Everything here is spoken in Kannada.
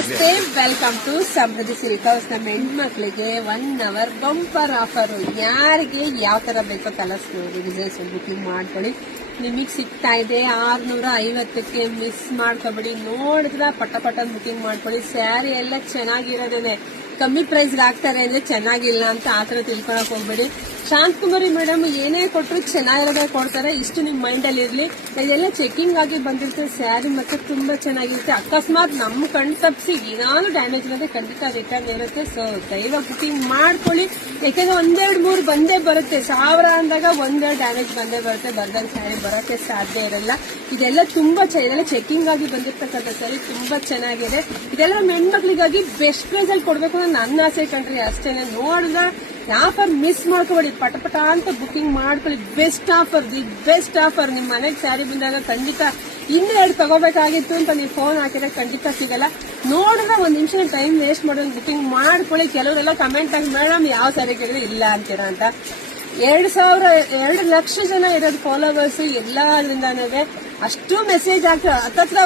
ನಮಸ್ತೆ, welcome to Samriddhi silk house. ನಮ್ಮ ಹೆಣ್ಮಕ್ಳಿಗೆ 1 hour ಬಂಪರ್ ಆಫರ್. ಯಾರಿಗೆ ಯಾವ ತರ ಬೇಕೋ ಕಲರ್ಸ್ ನೋಡಿ, ಡಿಸೈನ್ಸ್ ಬುಕಿಂಗ್ ಮಾಡ್ಕೊಳ್ಳಿ. ನಿಮಗೆ ಸಿಗ್ತಾ ಇದೆ 650ಕ್ಕೆ. ಮಿಸ್ ಮಾಡ್ಕೊಬೇಡಿ. ನೋಡಿದ್ರ ಪಟ ಬುಕಿಂಗ್ ಮಾಡ್ಕೊಳ್ಳಿ. ಸ್ಯಾರಿ ಎಲ್ಲ ಚೆನ್ನಾಗಿರೋದೇನೆ, ಕಮ್ಮಿ ಪ್ರೈಸ್ ಆಗ್ತಾರೆ ಅಂದ್ರೆ ಚೆನ್ನಾಗಿಲ್ಲ ಅಂತ ಆತರ ತಿಳ್ಕೊಳಕ್ ಹೋಗ್ಬೇಡಿ. ಶಾಂತಕುಮಾರಿ ಮೇಡಮ್ ಏನೇ ಕೊಟ್ಟರು ಚೆನ್ನಾಗಿರೋದೇ ಕೊಡ್ತಾರೆ, ಇಷ್ಟು ನಿಮ್ ಮೈಂಡ್ ಅಲ್ಲಿ ಇರ್ಲಿ. ಇದೆಲ್ಲ ಚೆಕಿಂಗ್ ಆಗಿ ಬಂದಿರ್ತದೆ ಸ್ಯಾರಿ, ಮತ್ತೆ ತುಂಬಾ ಚೆನ್ನಾಗಿರುತ್ತೆ. ಅಕಸ್ಮಾತ್ ನಮ್ ಕಣ್ ತಪ್ಪಿಸಿ ಏನಾದ್ರು ಡ್ಯಾಮೇಜ್ ಇರೋದೇ ಖಂಡಿತ ರಿಟರ್ನ್ ಇರುತ್ತೆ. ಸೊ ದಯವ ಬುಕಿಂಗ್ ಮಾಡ್ಕೊಳ್ಳಿ. ಯಾಕೆಂದ್ರೆ 1-2-3 ಬಂದೇ ಬರುತ್ತೆ. 1000 ಅಂದಾಗ 1-2 ಡ್ಯಾಮೇಜ್ ಬಂದೇ ಬರುತ್ತೆ. ಬರ್ದಂಗ್ ಸ್ಯಾರಿ ಬರೋಕ್ಕೆ ಸಾಧ್ಯ ಇರಲ್ಲ. ಇದೆಲ್ಲ ತುಂಬಾ ಇದೆಲ್ಲ ಚೆಕಿಂಗ್ ಆಗಿ ಬಂದಿರ್ತಕ್ಕಂಥ ಸ್ಯಾರಿ, ತುಂಬಾ ಚೆನ್ನಾಗಿದೆ. ಇದೆಲ್ಲ ಹೆಣ್ಮಕ್ಳಿಗಾಗಿ ಬೆಸ್ಟ್ ಪ್ರೈಸ್ ಅಲ್ಲಿ ಕೊಡ್ಬೇಕು ಅನ್ನೋ ನನ್ನ ಆಸೆ ಕಣ್ರಿ, ಅಷ್ಟೇನೆ. ನೋಡಿದ್ರೆ ಆಫರ್ ಮಿಸ್ ಮಾಡ್ಕೋಬೇಡಿ, ಪಟ ಅಂತ ಬುಕಿಂಗ್ ಮಾಡ್ಕೊಳ್ಳಿ. Best offer, the best offer. ನಿಮ್ ಮನೆಗೆ ಸ್ಯಾರಿ ಬಂದಾಗ ಖಂಡಿತ ಇನ್ನೆರಡು ತಗೋಬೇಕಾಗಿತ್ತು ಅಂತ ನೀವು ಫೋನ್ ಹಾಕಿದ್ರೆ ಖಂಡಿತ ಸಿಗಲ್ಲ. ನೋಡಿದ್ರೆ 1 ನಿಮಿಷ ಟೈಮ್ ವೇಸ್ಟ್ ಮಾಡೋದು, ಬುಕಿಂಗ್ ಮಾಡ್ಕೊಳ್ಳಿ. ಕೆಲವರೆಲ್ಲ ಕಮೆಂಟ್ ಆಗಿ ಮೇಡಮ್ ಯಾವ ಸ್ಯಾರಿ ಕೇಳಿದ್ರೆ ಇಲ್ಲ ಅಂತೀರಾ ಅಂತ. 2 ಲಕ್ಷ ಜನ ಇರೋದು ಫಾಲೋವರ್ಸ್ ಎಲ್ಲಾದ್ರಿಂದಾನೇ. ಅಷ್ಟು ಮೆಸೇಜ್ ಹಾಕಿ ಹತ್ತತ್ರ